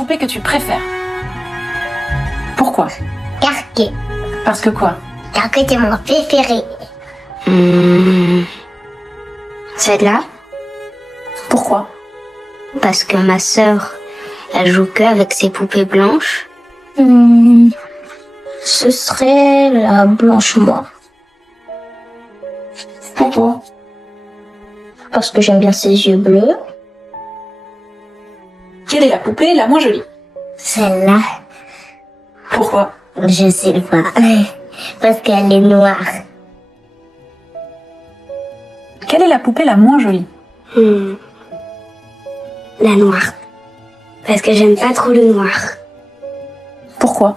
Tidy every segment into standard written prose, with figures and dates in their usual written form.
poupée que tu préfères? Pourquoi? Carquet. Parce que quoi? Carquet est mon préféré. Celle-là, Pourquoi? parce que ma sœur, elle joue que avec ses poupées blanches. Ce serait la blanche moi. Pourquoi? Parce que j'aime bien ses yeux bleus. Quelle est la poupée la moins jolie? Celle-là, Pourquoi? je sais pas. Parce qu'elle est noire. Quelle est la poupée la moins jolie? La noire. Parce que j'aime pas trop le noir. Pourquoi?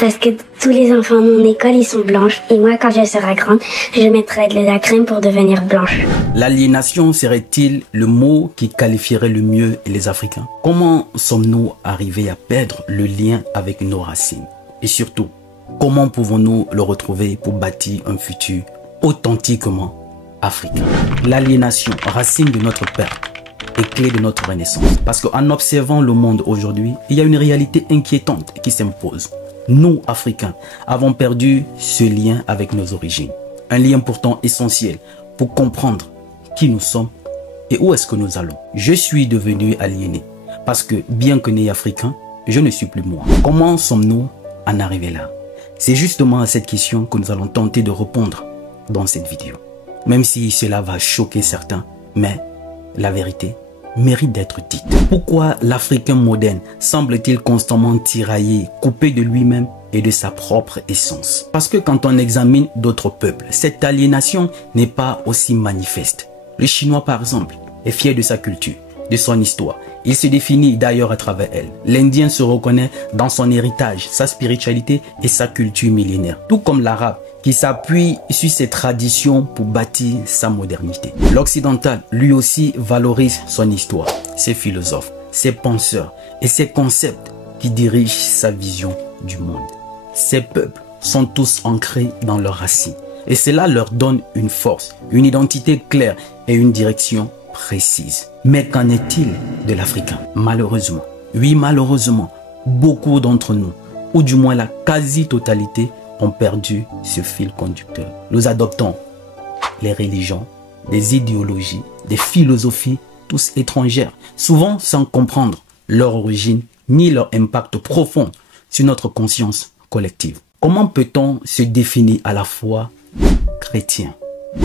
Parce que tous les enfants de mon école, ils sont blanches. Et moi, quand je serai grande, je mettrai de la crème pour devenir blanche. L'aliénation serait-il le mot qui qualifierait le mieux les Africains? Comment sommes-nous arrivés à perdre le lien avec nos racines? Et surtout, comment pouvons-nous le retrouver pour bâtir un futur authentiquement africain? L'aliénation, racine de notre perte, est clé de notre renaissance. Parce qu'en observant le monde aujourd'hui, il y a une réalité inquiétante qui s'impose. Nous, Africains, avons perdu ce lien avec nos origines. Un lien pourtant essentiel pour comprendre qui nous sommes et où est-ce que nous allons. Je suis devenu aliéné parce que bien que né africain, je ne suis plus moi. Comment sommes-nous en arrivés là? C'est justement à cette question que nous allons tenter de répondre dans cette vidéo. Même si cela va choquer certains, mais la vérité mérite d'être dite. Pourquoi l'Africain moderne semble-t-il constamment tiraillé, coupé de lui-même et de sa propre essence? Parce que quand on examine d'autres peuples, cette aliénation n'est pas aussi manifeste. Le Chinois, par exemple, est fier de sa culture, de son histoire. Il se définit d'ailleurs à travers elle. L'Indien se reconnaît dans son héritage, sa spiritualité et sa culture millénaire. Tout comme l'Arabe, qui s'appuie sur ses traditions pour bâtir sa modernité. L'Occidental, lui aussi, valorise son histoire, ses philosophes, ses penseurs et ses concepts qui dirigent sa vision du monde. Ces peuples sont tous ancrés dans leurs racines et cela leur donne une force, une identité claire et une direction précise. Mais qu'en est-il de l'Africain? Malheureusement, oui malheureusement, beaucoup d'entre nous, ou du moins la quasi-totalité, ont perdu ce fil conducteur. Nous adoptons les religions, des idéologies, des philosophies, tous étrangères, souvent sans comprendre leur origine ni leur impact profond sur notre conscience collective. Comment peut-on se définir à la fois chrétien,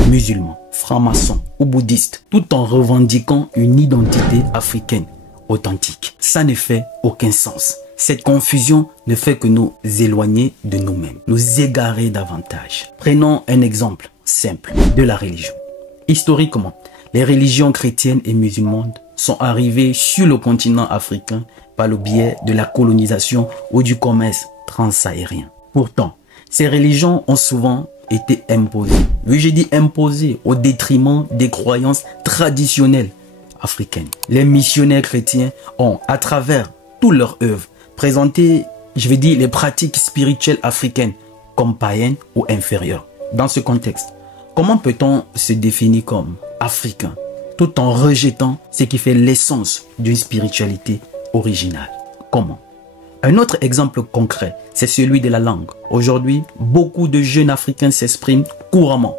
musulman, franc-maçon ou bouddhiste tout en revendiquant une identité africaine authentique? Ça ne fait aucun sens. Cette confusion ne fait que nous éloigner de nous-mêmes, nous égarer davantage. Prenons un exemple simple de la religion. Historiquement, les religions chrétiennes et musulmanes sont arrivées sur le continent africain par le biais de la colonisation ou du commerce transaérien. Pourtant, ces religions ont souvent été imposées. Oui, je dis imposées au détriment des croyances traditionnelles africaines. Les missionnaires chrétiens ont, à travers toute leur œuvre, présenter, je vais dire, les pratiques spirituelles africaines comme païennes ou inférieures. Dans ce contexte, comment peut-on se définir comme africain tout en rejetant ce qui fait l'essence d'une spiritualité originale? Comment? Un autre exemple concret, c'est celui de la langue. Aujourd'hui, beaucoup de jeunes Africains s'expriment couramment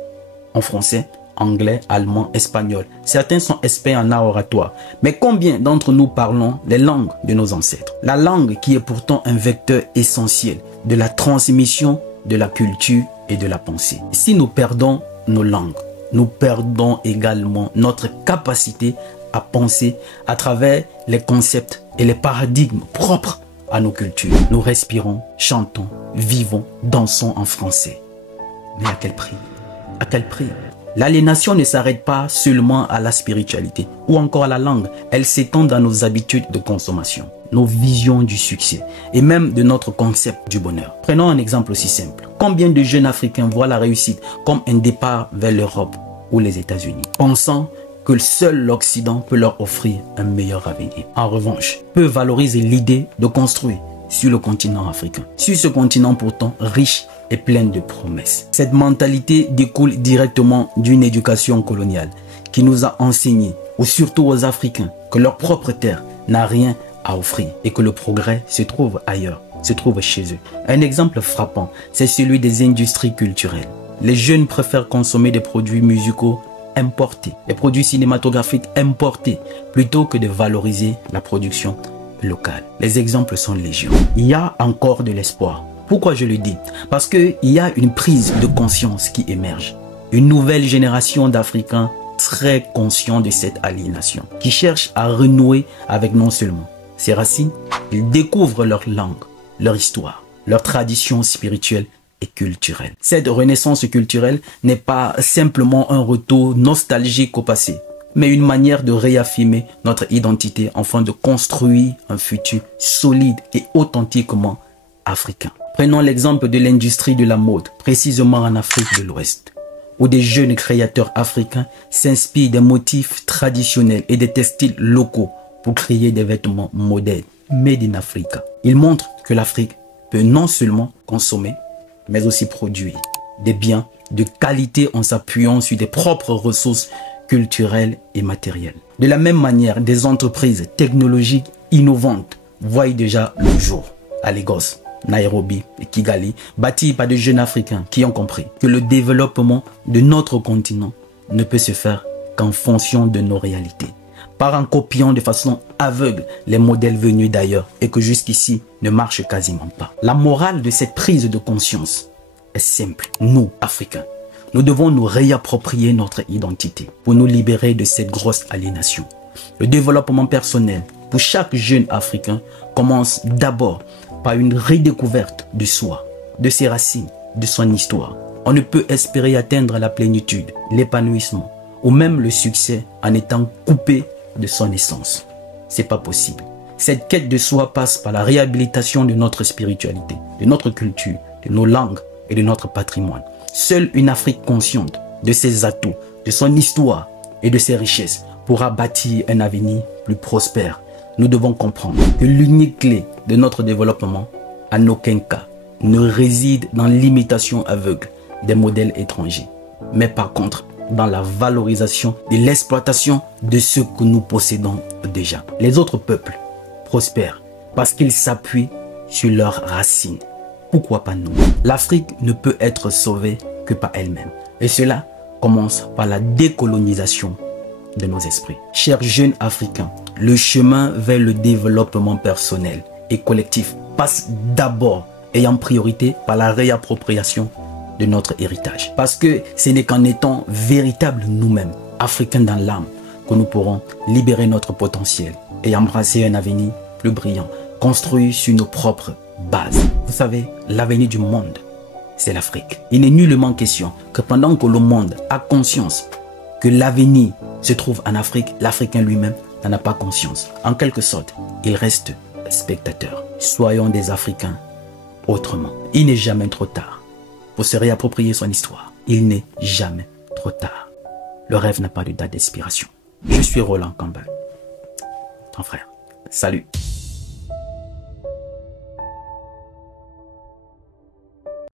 en français, anglais, allemand, espagnol. Certains sont experts en art oratoire. Mais combien d'entre nous parlons les langues de nos ancêtres? La langue qui est pourtant un vecteur essentiel de la transmission de la culture et de la pensée. Si nous perdons nos langues, nous perdons également notre capacité à penser à travers les concepts et les paradigmes propres à nos cultures. Nous respirons, chantons, vivons, dansons en français. Mais à quel prix? À quel prix? L'aliénation ne s'arrête pas seulement à la spiritualité ou encore à la langue. Elle s'étend dans nos habitudes de consommation, nos visions du succès et même de notre concept du bonheur. Prenons un exemple aussi simple. Combien de jeunes Africains voient la réussite comme un départ vers l'Europe ou les États-Unis, pensant que seul l'Occident peut leur offrir un meilleur avenir. En revanche, peu valorisent l'idée de construire sur le continent africain. Sur ce continent pourtant riche et plein de promesses. Cette mentalité découle directement d'une éducation coloniale qui nous a enseigné, ou surtout aux Africains, que leur propre terre n'a rien à offrir et que le progrès se trouve ailleurs, se trouve chez eux. Un exemple frappant, c'est celui des industries culturelles. Les jeunes préfèrent consommer des produits musicaux importés, des produits cinématographiques importés, plutôt que de valoriser la production locale. Les exemples sont légion. Il y a encore de l'espoir. Pourquoi je le dis? Parce qu'il y a une prise de conscience qui émerge. Une nouvelle génération d'Africains très conscients de cette aliénation, qui cherchent à renouer avec non seulement ses racines, ils découvrent leur langue, leur histoire, leur tradition spirituelle et culturelle. Cette renaissance culturelle n'est pas simplement un retour nostalgique au passé, mais une manière de réaffirmer notre identité afin de construire un futur solide et authentiquement africain. Prenons l'exemple de l'industrie de la mode, précisément en Afrique de l'Ouest, où des jeunes créateurs africains s'inspirent des motifs traditionnels et des textiles locaux pour créer des vêtements modernes, made in Africa. Ils montrent que l'Afrique peut non seulement consommer, mais aussi produire des biens de qualité en s'appuyant sur des propres ressources culturelles et matérielles. De la même manière, des entreprises technologiques innovantes voient déjà le jour à Lagos, Nairobi et Kigali, bâties par des jeunes Africains qui ont compris que le développement de notre continent ne peut se faire qu'en fonction de nos réalités, pas en copiant de façon aveugle les modèles venus d'ailleurs et que jusqu'ici ne marchent quasiment pas. La morale de cette prise de conscience est simple. Nous, Africains, nous devons nous réapproprier notre identité pour nous libérer de cette grosse aliénation. Le développement personnel pour chaque jeune Africain commence d'abord par une redécouverte de soi, de ses racines, de son histoire. On ne peut espérer atteindre la plénitude, l'épanouissement ou même le succès en étant coupé de son essence. C'est pas possible. Cette quête de soi passe par la réhabilitation de notre spiritualité, de notre culture, de nos langues et de notre patrimoine. Seule une Afrique consciente de ses atouts, de son histoire et de ses richesses pourra bâtir un avenir plus prospère. Nous devons comprendre que l'unique clé de notre développement, en aucun cas, ne réside dans l'imitation aveugle des modèles étrangers, mais par contre dans la valorisation et l'exploitation de ce que nous possédons déjà. Les autres peuples prospèrent parce qu'ils s'appuient sur leurs racines. Pourquoi pas nous? L'Afrique ne peut être sauvée que par elle-même. Et cela commence par la décolonisation de nos esprits. Chers jeunes Africains, le chemin vers le développement personnel et collectif passe d'abord et en priorité par la réappropriation de notre héritage. Parce que ce n'est qu'en étant véritables nous-mêmes, Africains dans l'âme, que nous pourrons libérer notre potentiel et embrasser un avenir plus brillant, construit sur nos propres bases. Vous savez, l'avenir du monde, c'est l'Afrique. Il n'est nullement question que pendant que le monde a conscience que l'avenir se trouve en Afrique, l'Africain lui-même n'en a pas conscience. En quelque sorte, il reste spectateur. Soyons des Africains autrement. Il n'est jamais trop tard pour se réapproprier son histoire. Il n'est jamais trop tard. Le rêve n'a pas de date d'expiration. Je suis Roland Campbell, ton frère. Salut.